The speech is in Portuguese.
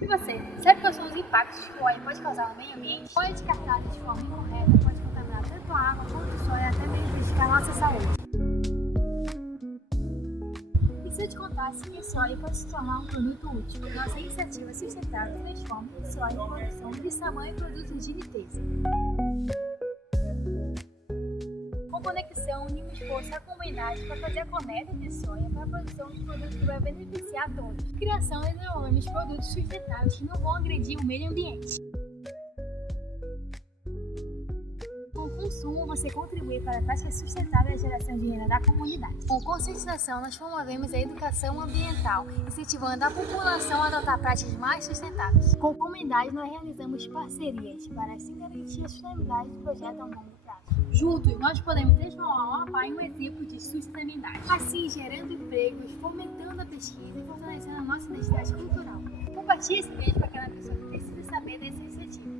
E você, sabe quais são os impactos que o óleo pode causar no meio ambiente? O óleo descartado de forma incorreta pode contaminar tanto a água quanto o solo e até mesmo prejudicar a nossa saúde. E se eu te contasse que esse óleo pode se tornar um produto útil? Nossa iniciativa sustentável transforma esse óleo em produção de sabão e produtos de limpeza. Com conexão, unimos força à comunidade para fazer a coleta de soja para a produção de produtos que vai beneficiar todos. Criação e desenvolvemos produtos sustentáveis que não vão agredir o meio ambiente. Com o consumo, você contribui para a prática sustentável e a geração de renda da comunidade. Com conscientização, nós promovemos a educação ambiental, incentivando a população a adotar práticas mais sustentáveis. Com a comunidade, nós realizamos parcerias para assim garantir a sustentabilidade do projeto a longo prazo. Juntos, nós podemos transformar o Amapá em um exemplo de sustentabilidade, assim gerando empregos, fomentando a pesquisa e fortalecendo a nossa identidade cultural. Compartilhe esse vídeo para aquela pessoa que precisa saber dessa iniciativa.